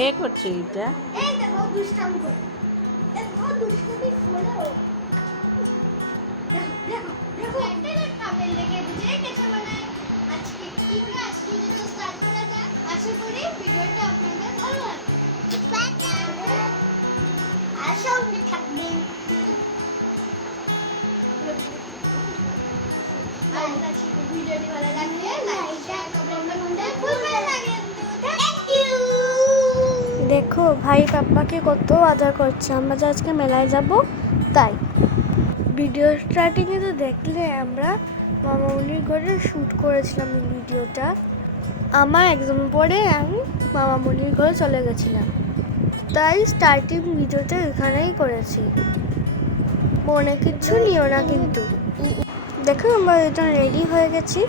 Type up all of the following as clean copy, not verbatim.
কে করছে এটা? দেখো ভাই পাপ্পাকে কত আদর করছে, আমরা যে আজকে মেলায় যাব তাই। ভিডিও স্টার্টিংয়ে তো দেখলে আমরা মামামণির ঘরে শ্যুট করেছিলাম এই ভিডিওটা। আমার এক্সাম পরে আমি মামামণির ঘরে চলে গেছিলাম, তাই স্টার্টিং ভিডিওটা এখানেই করেছি। মনে কিছু নিও না কিন্তু। দেখো আমরা এটা রেডি হয়ে গেছি।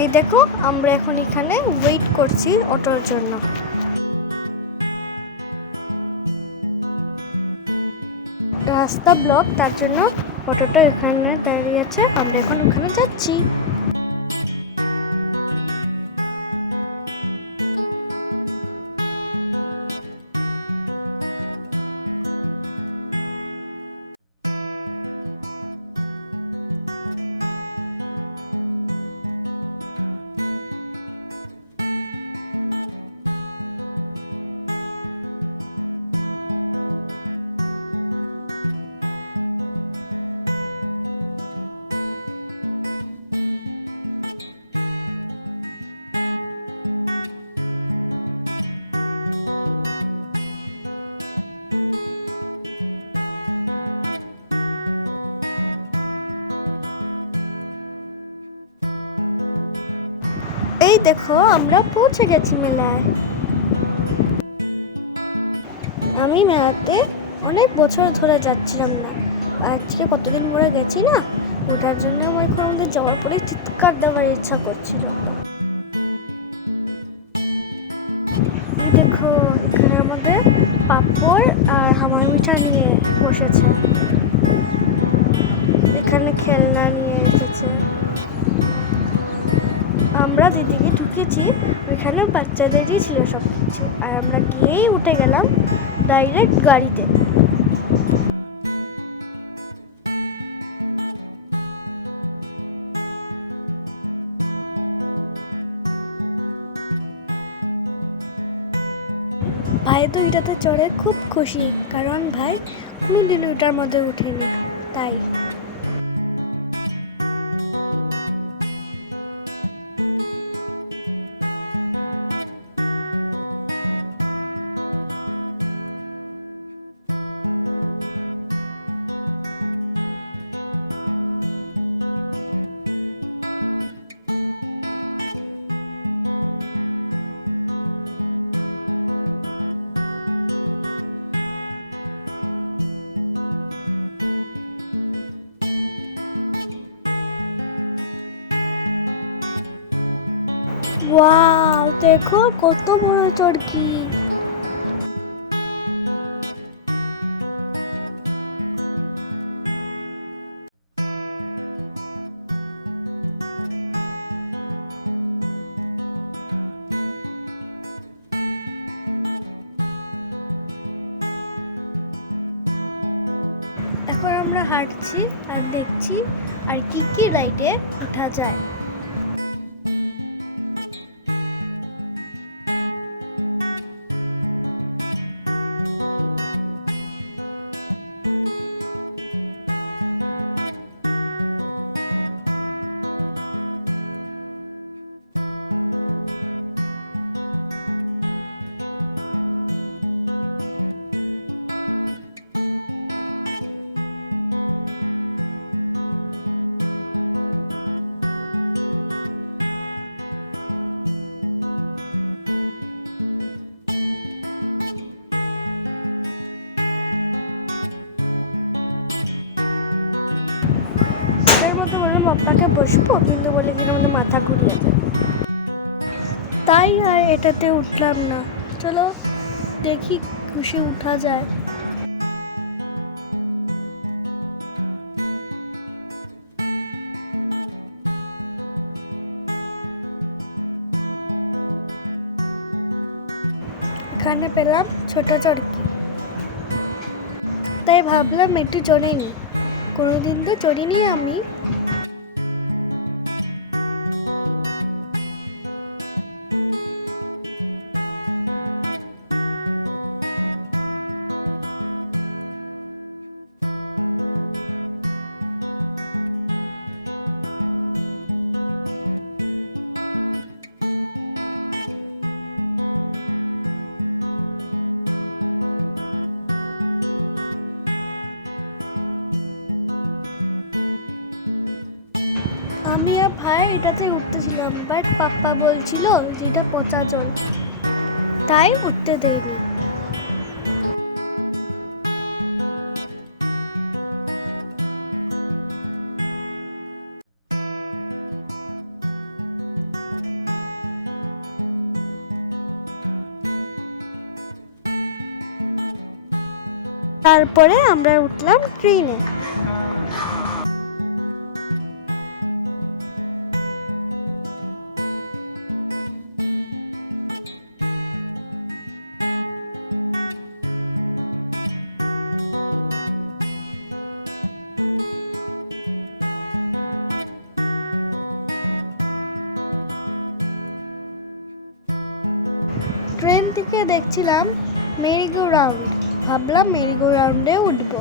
এই দেখো আমরা এখন এখানে ওয়েট করছি অটোর জন্য। রাস্তা ব্লক, তার জন্য অটোটা এখানে দাঁড়িয়ে আছে, আমরা এখন ওখানে যাচ্ছি। এই দেখো আমরা পৌঁছে গেছি মেলায়। আমি মেলাতে অনেক বছর ধরে যাচ্ছিলাম না, আজকে কতদিন পরে গেছি না, ওটার জন্য আমার এখন আমাদের যাওয়ার পরে চিৎকার দেওয়ার ইচ্ছা করছিল। এই দেখো এখানে আমাদের পাপড় আর হামার মিঠা নিয়ে বসেছে, এখানে খেলনা নিয়ে এসেছে। আমরা যেদিকে ঢুকেছি ওইখানে বাচ্চাদেরই ছিল সব কিছু, আর আমরা গিয়েই উঠে গেলাম ডাইরেক্ট গাড়িতে। ভাই তো এটাতে চড়ে খুব খুশি, কারণ ভাই কোনোদিন ওটার মধ্যে উঠেনি তাই। ওয়াও দেখো কত বড় চড়কি। এখন আমরা হাঁটছি আর দেখছি আর কি কি রাইডে ওঠা যায়। পাপ্পাকে বসবো, কিন্তু বলে কিনা আমাদের মাথা ঘুরিয়ে যায়, তাই আর এটাতে উঠলাম না। চলো দেখি কিসে উঠা যায়। এখানে পেলাম ছোট চরকি, তাই ভাবলাম একটু চড়ে নি, কোনোদিন তো চড়িনি আমি। আমি আর ভাই এটাতে উঠতেছিলাম, বাট পাপ্পা বলছিল যে এটা পচা জল, তাই উঠতে দেয়নি। তারপরে আমরা উঠলাম ট্রেনে। ট্রেন থেকে দেখছিলাম মেরিগো রাউন্ড, ভাবলাম মেরিগো রাউন্ডে উঠবো।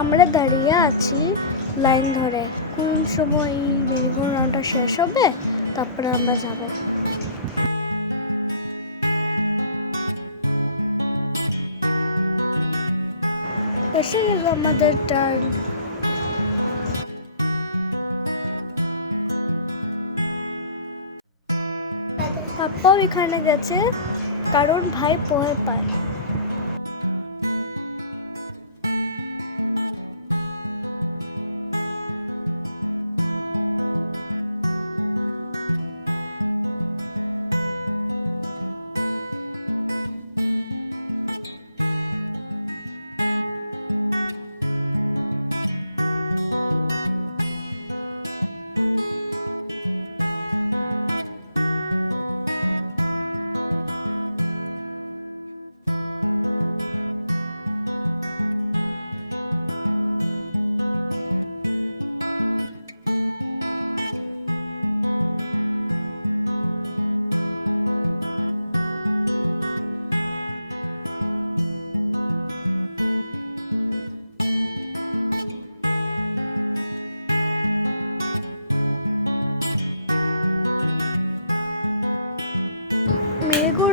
আমরা দাঁড়িয়ে আছি লাইন ধরে, কোন সময় এই মেরিগো রাউন্ডটা শেষ হবে তারপরে আমরা যাব। এসে গেল আমাদের টার্ন। পাপ্পাও এখানে গেছে, কারণ ভাই ভয় পায়।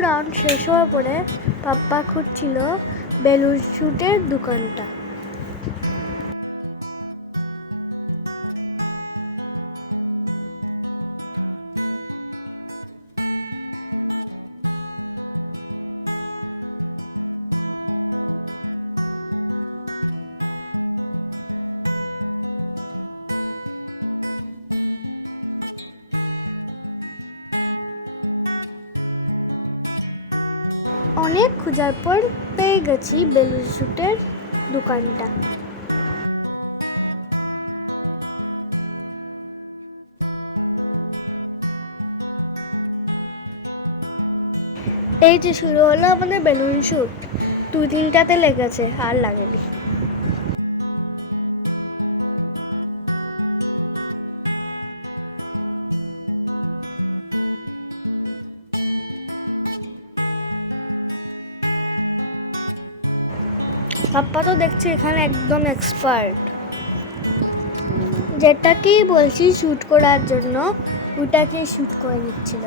রাউন্ড শেষ হওয়ার পরে পাপ্পা খুঁজছিল বেলুন শুটের দোকানটা। অনেক খোঁজার পর পেয়ে গেছি বেলুন শুটের দোকানটা। এই যে শুরু হলো আমাদের বেলুন শুট, 2-3টাতে লেগেছে, আর লাগেনি। পাপ্পা তো দেখছি এখানে একদম এক্সপার্ট, যেটাকেই বলছি শুট করার জন্য ওটাকেই শুট করে নিচ্ছিল।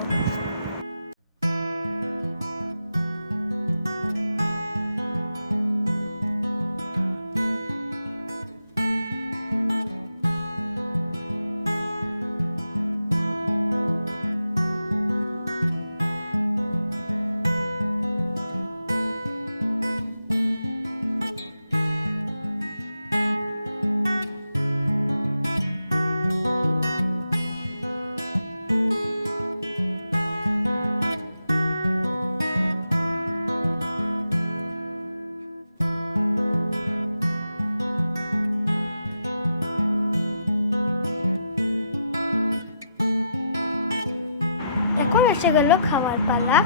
এখন এসে গেল খাওয়ার পালা।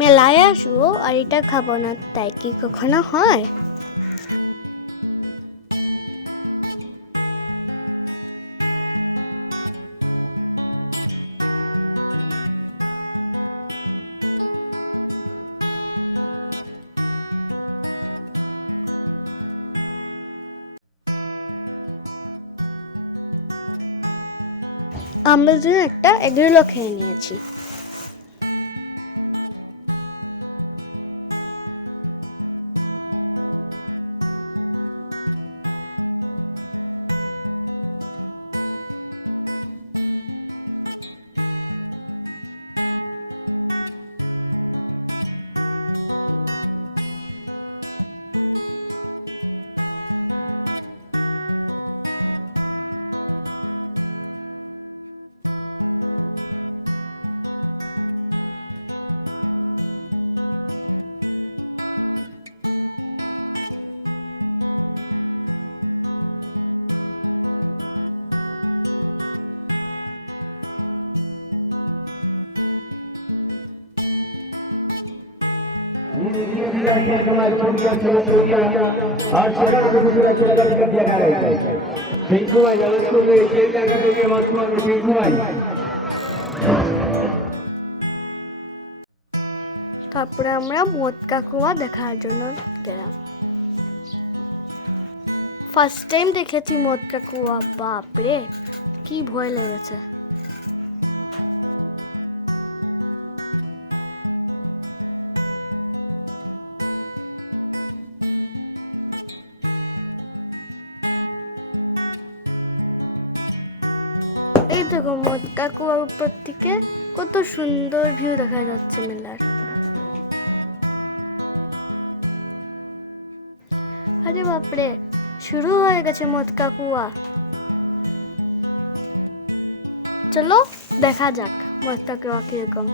মেলায় আসবো আর এটা খাবো না, তাই কি কখনো হয়? আমরা জন্য একটা এগরোলও খেয়ে নিয়েছি। তারপরে আমরা মটকা কুয়া দেখার জন্য গেলাম। ফার্স্ট টাইম দেখেছি মটকা কুয়া, বাপরে কি ভয় লেগেছে। এই দেখো মটকা কুয়ার উপর থেকে কত সুন্দর ভিউ দেখা যাচ্ছে মেলার। আরে বাপরে, শুরু হয়ে গেছে মটকা কুয়া। চলো দেখা যাক মটকা কুয়া কিরকম।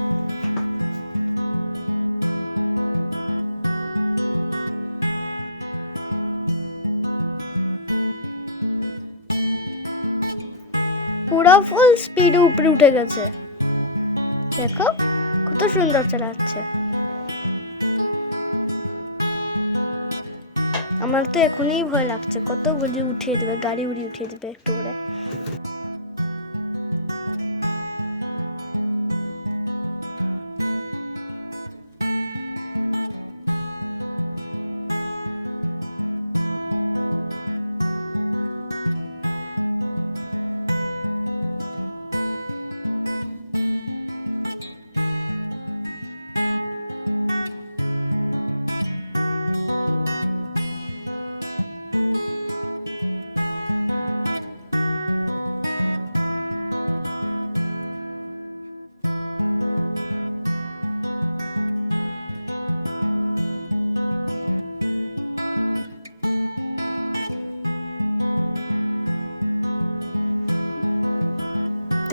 পুরো ফুল স্পিডে উপরে উঠে গেছে, দেখো কত সুন্দর চালাচ্ছে। আমার তো এখনই ভয় লাগছে, কত গড়ি উঠিয়ে দেবে, গাড়ি উড়ি উঠিয়ে দেবে একটু করে।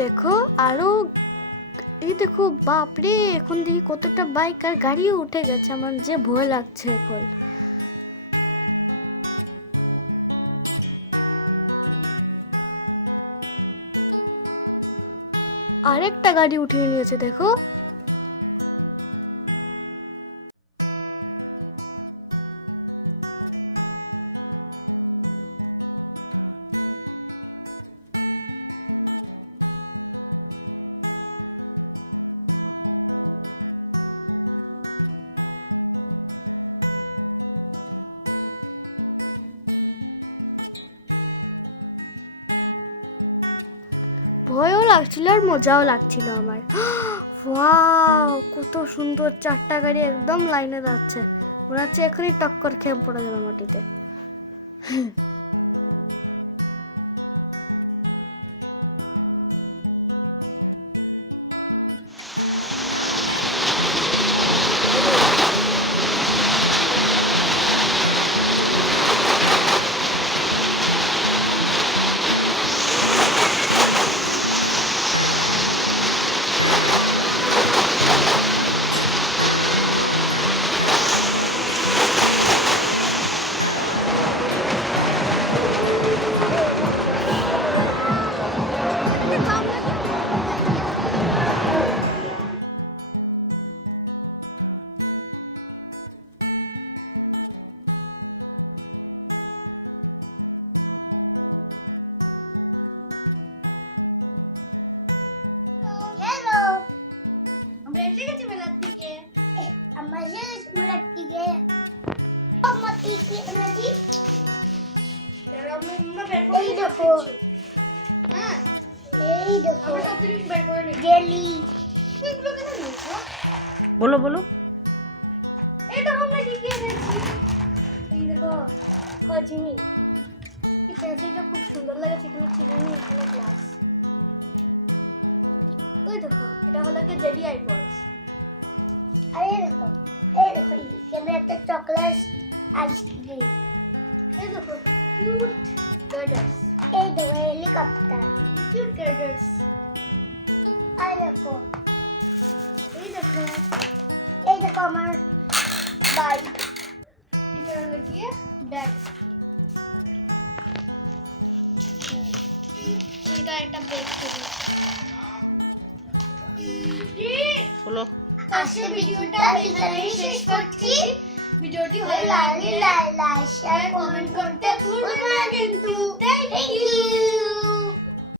দেখো আরো, এই দেখো বাপরে, এখন দেখি কতটা বাইক আর গাড়িও উঠে গেছে। আমার যে ভয় লাগছে এখন। আরেকটা গাড়ি উঠিয়ে নিয়েছে দেখো। ভয়ও লাগছিল আর মজাও লাগছিল আমার। ওয়াও, কত সুন্দর, চারটা গাড়ি একদম লাইনে যাচ্ছে, মনে হচ্ছে এখনই টক্কর খেয়ে পড়ে যাবে মাটিতে। বলো বলো। এই দেখো আমরা কি কি এনেছি। এই দেখো চিনি। ঠিক আছে, এটা খুব সুন্দর লাগে চিনি। ওই দেখো এটা হলো কি জেলি আইটেমস। আরে দেখো এখানে একটা চকলেট আইসক্রিম। এই দেখো গার্ডার্স। এই দেখো হেলিকপ্টার। কিউট গার্ডার্স। আই দেখো এই দেখো আমার বাইক। এটা হলো গিয়ে ব্যাগ। এটা একটা ব্যাগ। বলো। আজকে ভিডিওটা এখানেই শেষ করছি। ভিডিওটি ভালো লাগলে লাইক শেয়ার কমেন্ট করতে ভুলবেন না কিন্তু।